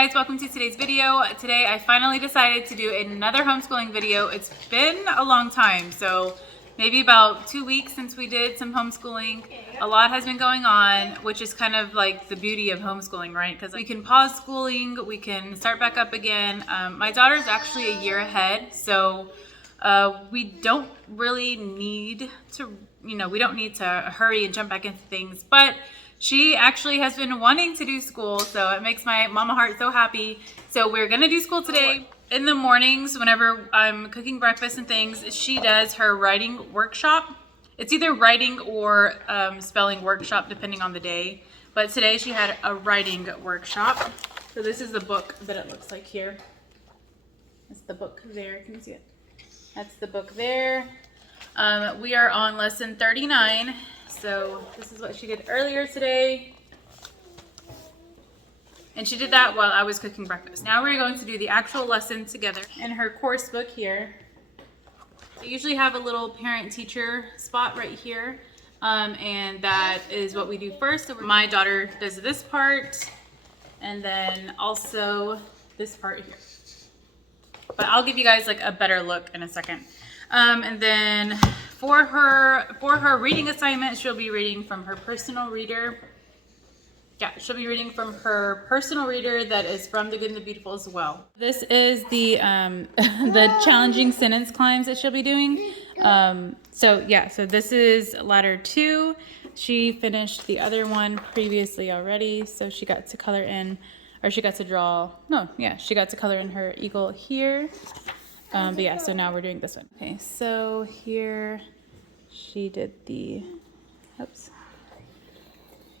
guys, welcome to today's video. Today I finally decided to do another homeschooling video. It's been a long time, so maybe about 2 weeks since we did some homeschooling. A lot has been going on, which is kind of like the beauty of homeschooling, right? Because we can pause schooling, we can start back up again. My daughter's actually a year ahead, so we don't really need to, we don't need to hurry and jump back into things, but she actually has been wanting to do school, so it makes my mama heart so happy. So we're gonna do school today. In the mornings, whenever I'm cooking breakfast and things, she does her writing workshop. It's either writing or spelling workshop, depending on the day. But today she had a writing workshop. So this is the book that it looks like here. That's the book there, can you see it? That's the book there. We are on lesson 39. So this is what she did earlier today. And she did that while I was cooking breakfast. Now we're going to do the actual lesson together. In her course book here, I usually have a little parent-teacher spot right here. And that is what we do first. So my daughter does this part, and then also this part here. But I'll give you guys like a better look in a second. And then for her reading assignment, she'll be reading from her personal reader. Yeah, she'll be reading from her personal reader that is from The Good and the Beautiful as well. This is the the challenging sentence climbs that she'll be doing. So this is ladder 2. She finished the other one previously already, so she got to color in, or she got to draw. She got to color in her eagle here. But yeah, so now we're doing this one. Okay, so here she did the, oops,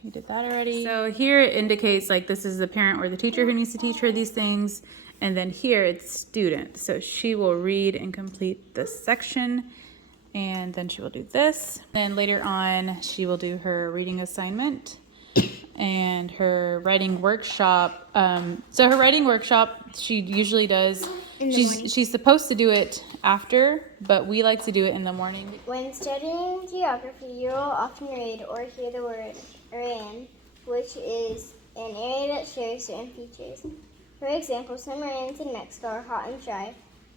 you did that already. So here it indicates like this is the parent or the teacher who needs to teach her these things. And then here it's student. So she will read and complete this section, and then she will do this. And later on, she will do her reading assignment and her writing workshop. So her writing workshop, she usually does, she's supposed to do it after, but we like to do it in the morning. When studying geography, you will often read or hear the word moraine, which is an area that shares certain features. For example, some moraines in Mexico are hot and dry.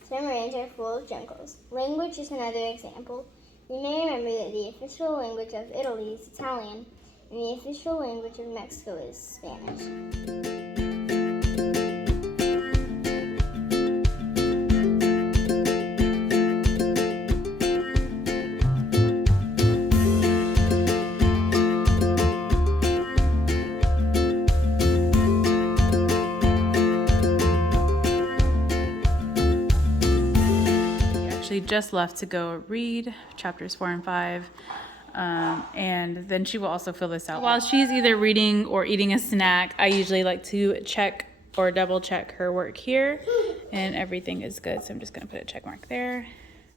Some moraines are full of jungles. Language is another example. You may remember that the official language of Italy is Italian, and the official language of Mexico is Spanish. Just left to go read chapters 4 and 5, and then she will also fill this out. While she's either reading or eating a snack, I usually like to check or double check her work here, and everything is good, so I'm just gonna put a check mark there.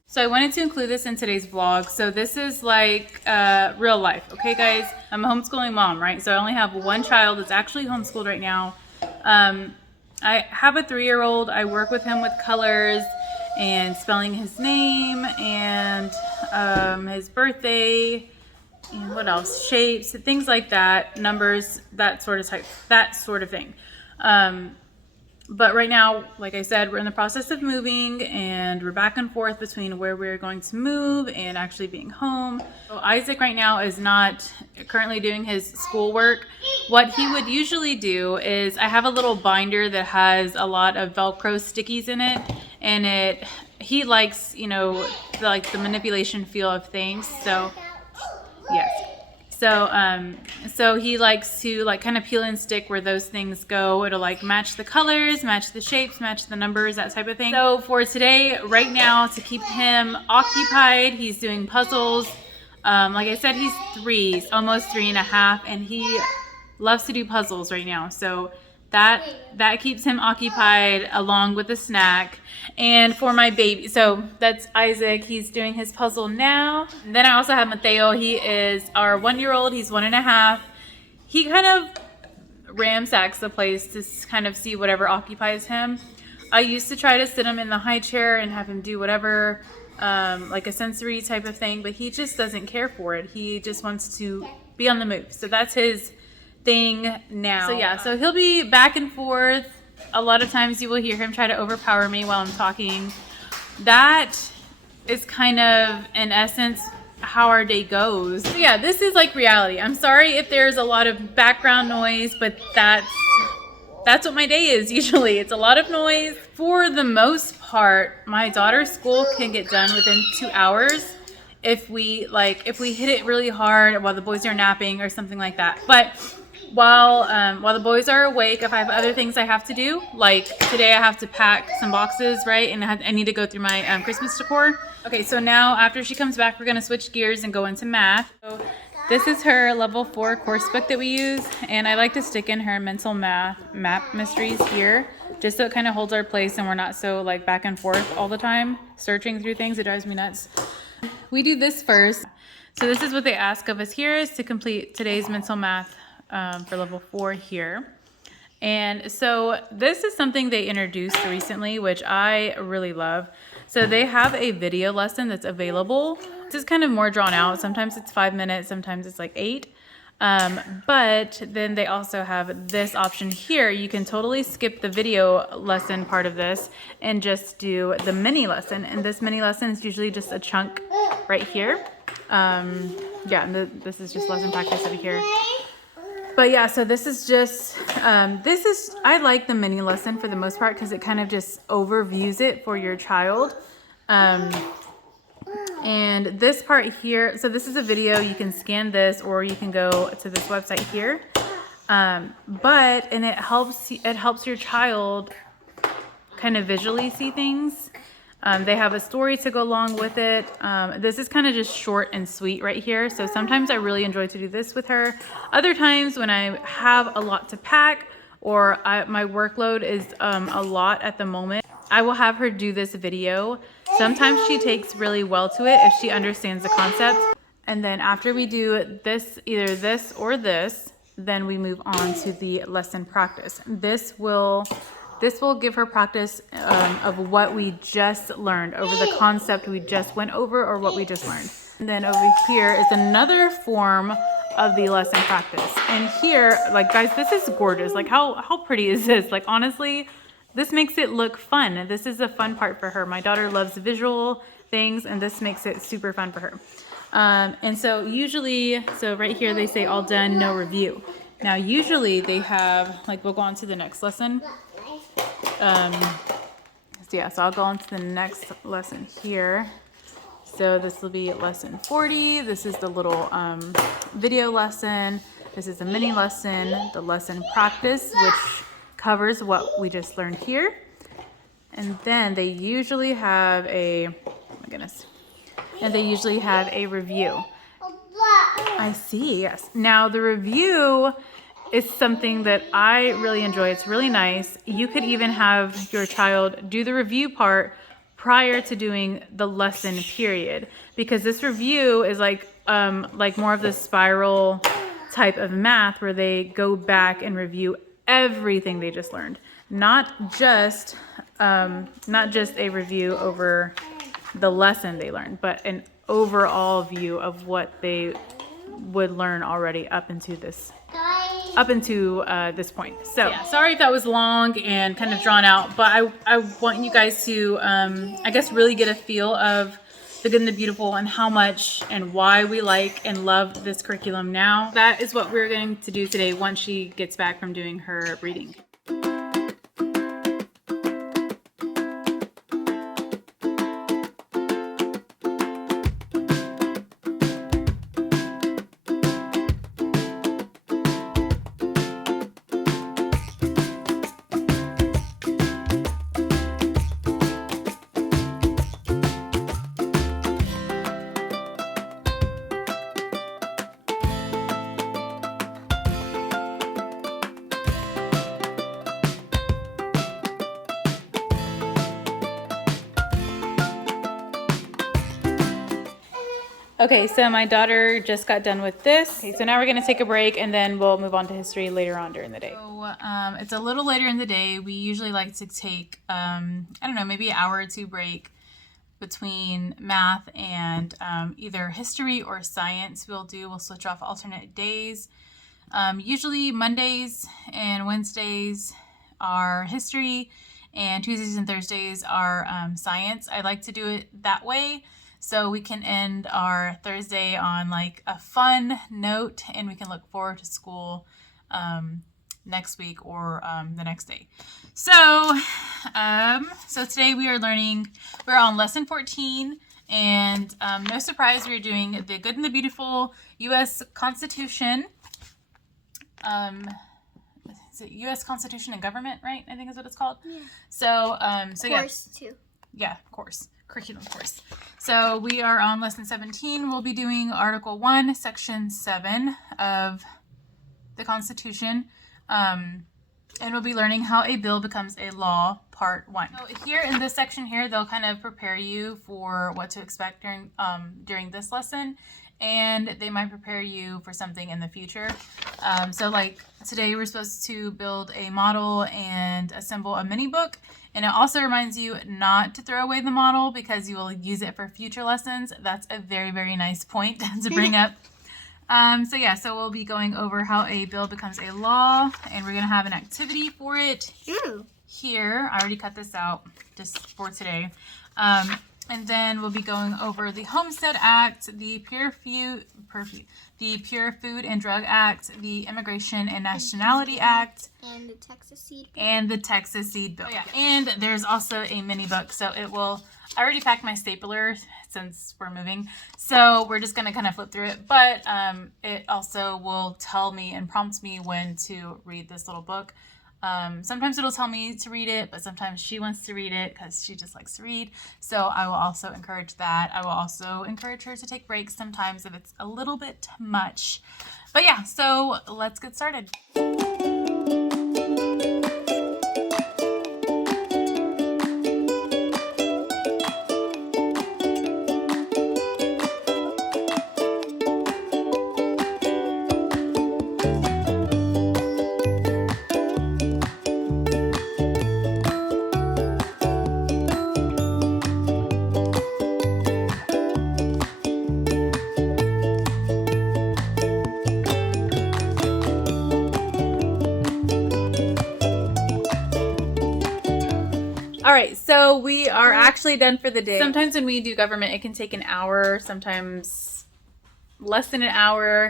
So I wanted to include this in today's vlog. So this is like real life, okay guys? I'm a homeschooling mom, right? So I only have one child that's actually homeschooled right now. I have a 3-year-old. I work with him with colors and spelling his name and his birthday and what else, shapes, things like that, numbers, that sort of thing. But right now, like I said, we're in the process of moving, and we're back and forth between where we're going to move and actually being home. So Isaac right now is not currently doing his schoolwork. What he would usually do is, I have a little binder that has a lot of Velcro stickies in it, and he likes, like the manipulation feel of things. So yes. So he likes to like kind of peel and stick where those things go. It'll like match the colors, match the shapes, match the numbers, that type of thing. So for today, right now, to keep him occupied, he's doing puzzles. Like I said, he's 3, he's almost 3.5, and he loves to do puzzles right now. So that keeps him occupied along with a snack. And for my baby, so that's Isaac, he's doing his puzzle now. And then I also have Mateo. He is our 1-year-old, he's 1.5. He kind of ransacks the place to kind of see whatever occupies him. I used to try to sit him in the high chair and have him do whatever, like a sensory type of thing, but he just doesn't care for it. He just wants to be on the move. So that's his thing now. So yeah, so he'll be back and forth A lot of times you will hear him try to overpower me while I'm talking. That is kind of, in essence, how our day goes. So yeah, this is like reality. I'm sorry if there's a lot of background noise, but that's what my day is usually. It's a lot of noise. For the most part, my daughter's school can get done within 2 hours if we hit it really hard while the boys are napping or something like that. But while the boys are awake, if I have other things I have to do, like today I have to pack some boxes, right? And I need to go through my Christmas decor. Okay, so now after she comes back, we're gonna switch gears and go into math. So this is her level 4 course book that we use, and I like to stick in her mental math map mysteries here, just so it kind of holds our place and we're not so like back and forth all the time searching through things. It drives me nuts. We do this first. So this is what they ask of us here, is to complete today's mental math for level 4 here. And so this is something they introduced recently, which I really love. So they have a video lesson that's available. This is kind of more drawn out. Sometimes it's 5 minutes, sometimes it's like 8. But then they also have this option here. You can totally skip the video lesson part of this and just do the mini lesson. And this mini lesson is usually just a chunk right here. Yeah, and this is just lesson practice over here. But yeah, so this is just, I like the mini lesson for the most part because it kind of just overviews it for your child. And this part here, so this is a video, you can scan this or you can go to this website here. And it helps your child kind of visually see things. They have a story to go along with it. This is kind of just short and sweet right here. So sometimes I really enjoy to do this with her. Other times when I have a lot to pack or my workload is a lot at the moment, I will have her do this video. Sometimes she takes really well to it if she understands the concept. And then after we do this, either this or this, then we move on to the lesson practice. This will give her practice of what we just learned, over the concept we just went over or what we just learned. And then over here is another form of the lesson practice. And here, like guys, this is gorgeous. Like how pretty is this? Like honestly, this makes it look fun. This is a fun part for her. My daughter loves visual things and this makes it super fun for her. And so usually, so right here they say all done, no review. Now usually they have, like we'll go on to the next lesson. So I'll go on to the next lesson here. So this will be lesson 40. This is the little video lesson. This is a mini lesson, the lesson practice, which covers what we just learned here. And then they usually have a, oh my goodness, and they usually have a review. I see, yes. Now the review is something that I really enjoy. It's really nice. You could even have your child do the review part prior to doing the lesson period, because this review is like more of the spiral type of math where they go back and review everything they just learned, not just a review over the lesson they learned, but an overall view of what they would learn already up into this point. So yeah, sorry if that was long and kind of drawn out, but I want you guys to I guess really get a feel of the good and the beautiful and how much and why we like and love this curriculum now. That is what we're going to do today once she gets back from doing her reading. Okay, so my daughter just got done with this. Okay, so now we're gonna take a break and then we'll move on to history later on during the day. So it's a little later in the day. We usually like to take, I don't know, maybe an hour or two break between math and either history or science. We'll switch off alternate days. Usually Mondays and Wednesdays are history, and Tuesdays and Thursdays are science. I like to do it that way so we can end our Thursday on like a fun note, and we can look forward to school next week or the next day. So today we're on lesson 14, and no surprise, we're doing the Good and the Beautiful U.S. Constitution. Is it U.S. Constitution and Government, right? I think is what it's called. Yeah. So course 2. Yeah, course. Curriculum course. So we are on lesson 17. We'll be doing Article 1, Section 7 of the Constitution. And we'll be learning how a bill becomes a law, Part 1. So here in this section here, they'll kind of prepare you for what to expect during this lesson. And they might prepare you for something in the future. So like today we're supposed to build a model and assemble a mini book. And it also reminds you not to throw away the model because you will use it for future lessons. That's a very, very nice point to bring up. So we'll be going over how a bill becomes a law, and we're going to have an activity for it here. I already cut this out just for today. And then we'll be going over the Homestead Act, the Pure Food and Drug Act, the Immigration and Nationality Act, and the Texas Seed Bill. Oh, yeah. And there's also a mini book. So I already packed my stapler since we're moving. So we're just going to kind of flip through it. But it also will tell me and prompt me when to read this little book. Sometimes it'll tell me to read it, but sometimes she wants to read it because she just likes to read. So I will also encourage that. I will also encourage her to take breaks sometimes if it's a little bit much. But yeah, so let's get started. All right, so we are actually done for the day. Sometimes when we do government, it can take an hour, sometimes less than an hour.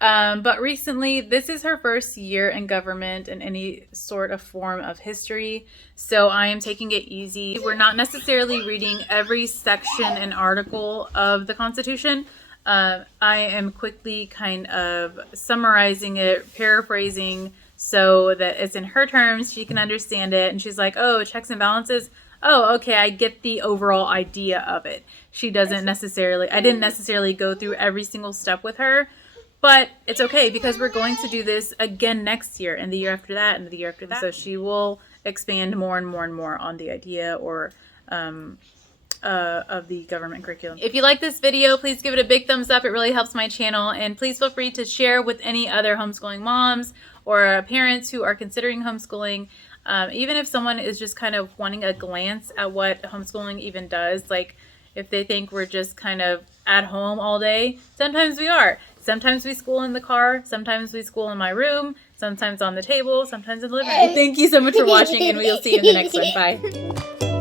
But recently, this is her first year in government and any sort of form of history. So I am taking it easy. We're not necessarily reading every section and article of the Constitution. I am quickly kind of summarizing it, paraphrasing, so that it's in her terms, she can understand it. And she's like, oh, checks and balances. Oh, okay, I get the overall idea of it. I didn't necessarily go through every single step with her, but it's okay because we're going to do this again next year and the year after that and the year after that. So she will expand more and more and more on the idea or of the government curriculum. If you like this video, please give it a big thumbs up. It really helps my channel. And please feel free to share with any other homeschooling moms or parents who are considering homeschooling. Even if someone is just kind of wanting a glance at what homeschooling even does, like if they think we're just kind of at home all day, sometimes we are. Sometimes we school in the car, sometimes we school in my room, sometimes on the table, sometimes in the living room. Thank you so much for watching, and we'll see you in the next one. Bye.